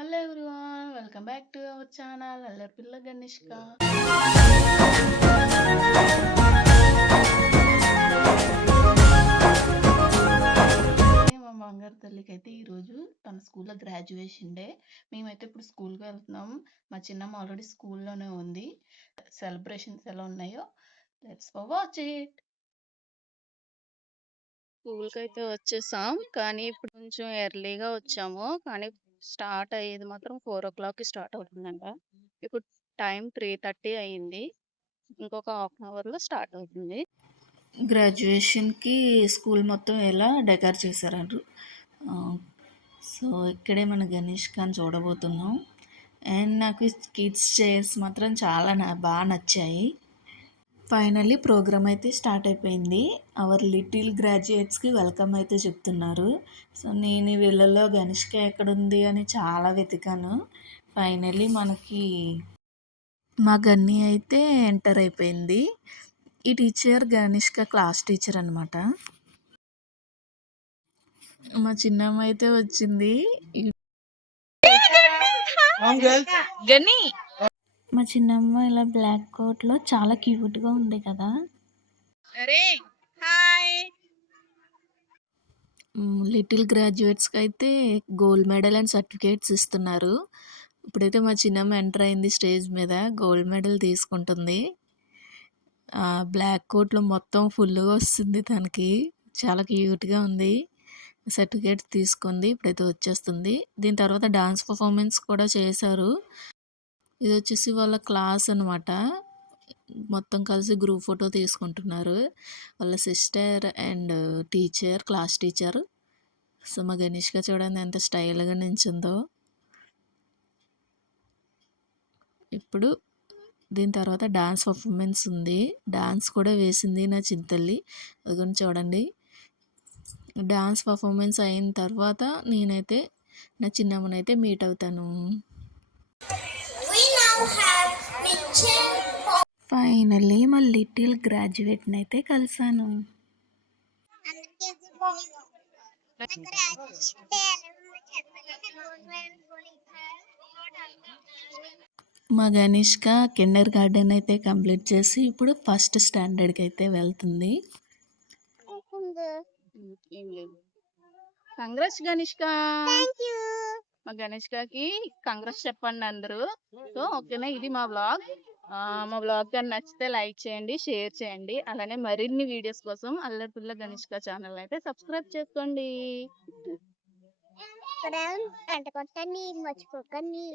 Hello everyone, welcome back to our channel అల్లరి పిల్ల గనిష్క. మా బంగారు తల్లికి అయితే ఈరోజు తన స్కూల్లో గ్రాడ్యుయేషన్ డే. మేమైతే ఇప్పుడు స్కూల్కి వెళ్తున్నాం. మా చిన్నమ్మ ఆల్రెడీ స్కూల్లోనే ఉంది. సెలబ్రేషన్స్ ఎలా ఉన్నాయో లెట్స్ వాచ్ ఇట్. స్కూల్కి అయితే వచ్చేసాం, కానీ ఇప్పుడు కొంచెం ఎర్లీగా వచ్చాము. కానీ స్టార్ట్ అయ్యేది మాత్రం 4 o'clock స్టార్ట్ అవుతుందంట. ఇప్పుడు టైం 3:30 అయింది. ఇంకొక హాఫ్ అన్ అవర్లో స్టార్ట్ అవుతుంది. గ్రాడ్యుయేషన్కి స్కూల్ మొత్తం ఎలా డెకర్ చేశారు. సో ఇక్కడే మన గణేష్ ఖాన్ చూడబోతున్నాం. అండ్ నాకు కిడ్స్ చైర్స్ మాత్రం చాలా బాగా నచ్చాయి. ఫైనల్లీ ప్రోగ్రామ్ అయితే స్టార్ట్ అయిపోయింది. అవర్ లిటిల్ గ్రాడ్యుయేట్స్కి వెల్కమ్ అయితే చెప్తున్నారు. సో నేను వీళ్ళలో గనిష్క ఎక్కడుంది అని చాలా వెతికాను. ఫైనల్లీ మనకి మా గన్ని అయితే ఎంటర్ అయిపోయింది. ఈ టీచర్ గనిష్క క్లాస్ టీచర్ అనమాట. మా చిన్నమ్మ అయితే వచ్చింది. మా చిన్నమ్మ ఇలా బ్లాక్ కోట్లో చాలా క్యూట్గా ఉంది కదా. లిటిల్ గ్రాడ్యుయేట్స్కి అయితే గోల్డ్ మెడల్ అండ్ సర్టిఫికేట్స్ ఇస్తున్నారు. ఇప్పుడైతే మా చిన్నమ్మ ఎంటర్ అయింది స్టేజ్ మీద, గోల్డ్ మెడల్ తీసుకుంటుంది. బ్లాక్ కోట్లో మొత్తం ఫుల్గా వస్తుంది తనకి, చాలా క్యూట్గా ఉంది. సర్టిఫికేట్ తీసుకుంది, ఇప్పుడైతే వచ్చేస్తుంది. దీని తర్వాత డాన్స్ పర్ఫార్మెన్స్ కూడా చేశారు. ఇది వచ్చేసి వాళ్ళ క్లాస్ అనమాట. మొత్తం కలిసి గ్రూప్ ఫోటో తీసుకుంటున్నారు. వాళ్ళ sister and teacher, class teacher. So మా గనిష్క చూడండి ఎంత స్టైల్గా నించుందో. ఇప్పుడు దీని తర్వాత డాన్స్ పర్ఫార్మెన్స్ ఉంది. డాన్స్ కూడా వేసింది నా చింతల్లి. అది కూడా చూడండి. డాన్స్ పర్ఫార్మెన్స్ అయిన తర్వాత నేనైతే నా చిన్నమ్మనైతే మీట్ అవుతాను. ఫైనల్లీ మా లిటిల్ గ్రాడ్యుయేట్ని అయితే కలిసాను. మా గనిష్క కిండర్ గార్డెన్ అయితే కంప్లీట్ చేసి ఇప్పుడు ఫస్ట్ స్టాండర్డ్కి అయితే వెళ్తుంది. కంగ్రాట్స్ గనిష్క. మా గనిష్కకి కంగ్రాట్స్ చెప్పండి అందరూ. సో ఓకేనా, ఇది మా బ్లాగ్. మా బ్లాగ్ కానీ నచ్చితే లైక్ చేయండి, షేర్ చేయండి. అలానే మరిన్ని వీడియోస్ కోసం అల్లరి పిల్ల గనిష్క ఛానల్ అయితే సబ్స్క్రైబ్ చేసుకోండి. గంట కొట్టండి, మర్చిపోకండి.